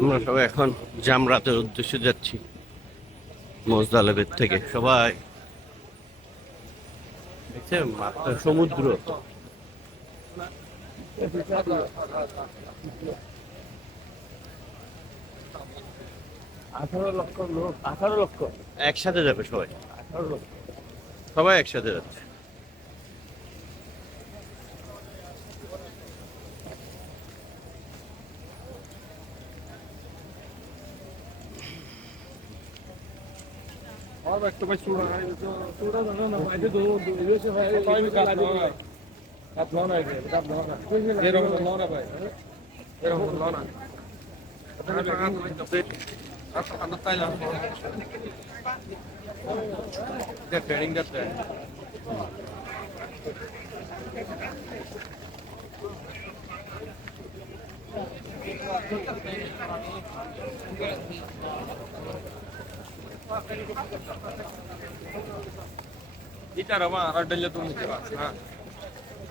আমরা সবাই এখন জামরাতের উদ্দেশ্যে যাচ্ছি মোজদালেবের থেকে। সবাই সমুদ্র। আঠারো লক্ষ লোক আঠারো লক্ষ। একসাথে যাবে সবাই। আঠারো লক্ষ। সবাই একসাথে যাচ্ছে। और एक तो भाई छोड़ा है तो छोड़ा ना ना भाई दो दो ये से भाई तो भी काट लो ना काट लो ना ये काट लो ना ये रहो लो ना भाई ये रहो लो ना अपना भी काट लो तो आप अंदर ताजा दे ट्रेनिंग करते हैं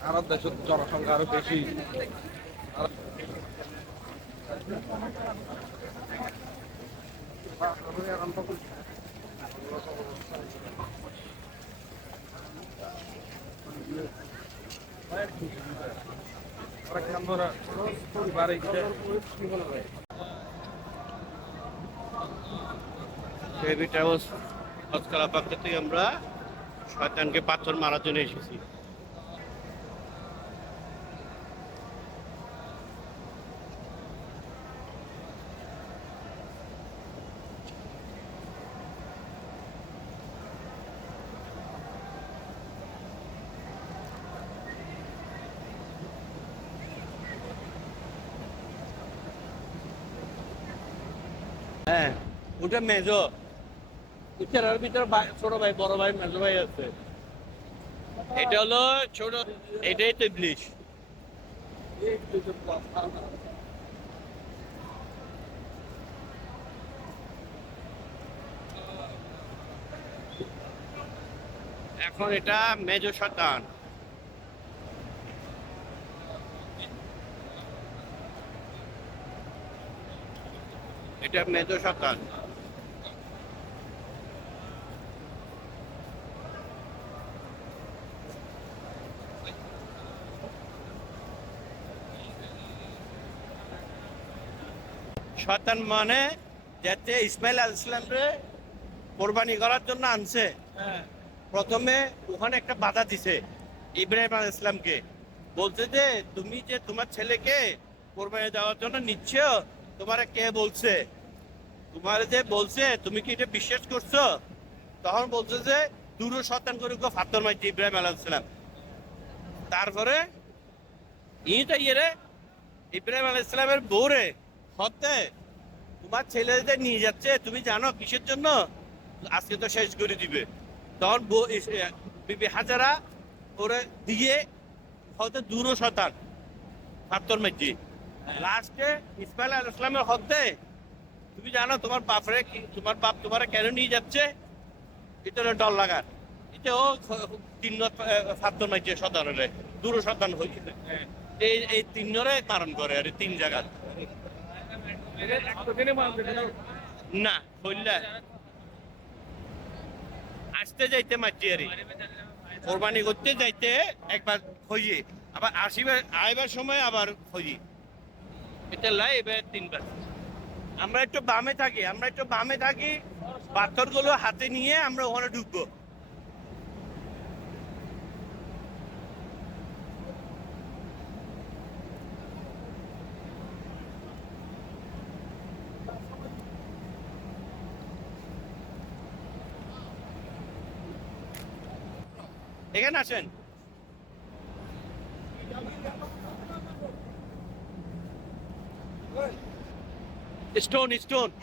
আর দেশের জনসংখ্যা আরও বেশি। আর- ওরা কেমন ওরা পরিবারে গিয়ে হেভি ট্রাভেলস আজকাল থেকে আমরা শয়তানকে পাথর মারার জন্য এসেছি। হ্যাঁ ভিতরে ছোট ভাই, বড় ভাই ভাই আছে। এটা হলো ছোট, এটাই তো ইবলিশ। এখন এটা মেজো শতান এটা মেজো শতান শতান মানে যাতে ইসমাইল আল ইসলামরে কোরবানি করার জন্য আনছে। প্রথমে ওখানে একটা বাধা দিছে ইব্রাহিম আল ইসলামকে বলছে যে তুমি যে তোমার ছেলেকে কোরবানি দেওয়ার জন্য নিচ্ছ তোমার কে বলছে? তোমার যে বলছে তুমি কি এটা বিশ্বাস করছ? তখন বলছে যে দূর শতান করে ফাতর মাইছে ইব্রাহিম আল ইসলাম তারপরে ইটা ইয়ে ইব্রাহিম আল ইসলামের বউরে হতে তোমার ছেলে যে নিয়ে যাচ্ছে তুমি জানো কিসের জন্য? আজকে তো শেষ করে দিবে। তখন বিবি হাজারা ওরে দিয়ে হতে দূর শতান ফাত্তর মেজি লাস্টে ইসমাইল আল ইসলামের হতে তুমি জানো, তোমার বাপরে তোমার বাপ তোমার কেন নিয়ে যাচ্ছে? এটা ডর লাগার। এটা ও তিন ফাত্তর মেজি শতানরে দূর শতান হয়েছিল এই এই তিনজনে মারণ করে, আর তিন জায়গা না, বললা। আসতে যাইতে মারছি আরে। কোরবানি করতে যাইতে একবার হইয়ে। আবার আসিবার আইবার সময় আবার হইয়ে। এটা লাই এবার তিনবার। আমরা একটু বামে থাকি, আমরা একটু বামে থাকি, পাথরগুলো হাতে নিয়ে আমরা ওখানে ঢুকবো। এখানে আসেন। it's done, stone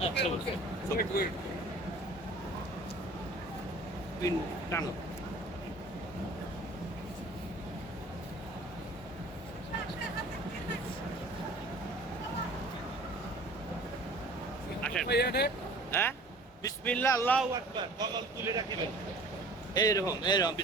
Absolutely. Wait, wait. Been done. হ্যাঁ? বিসমিল্লাহ আল্লাহু আকবার। কপাল তুলে রাখবেন এইরকম এইরকম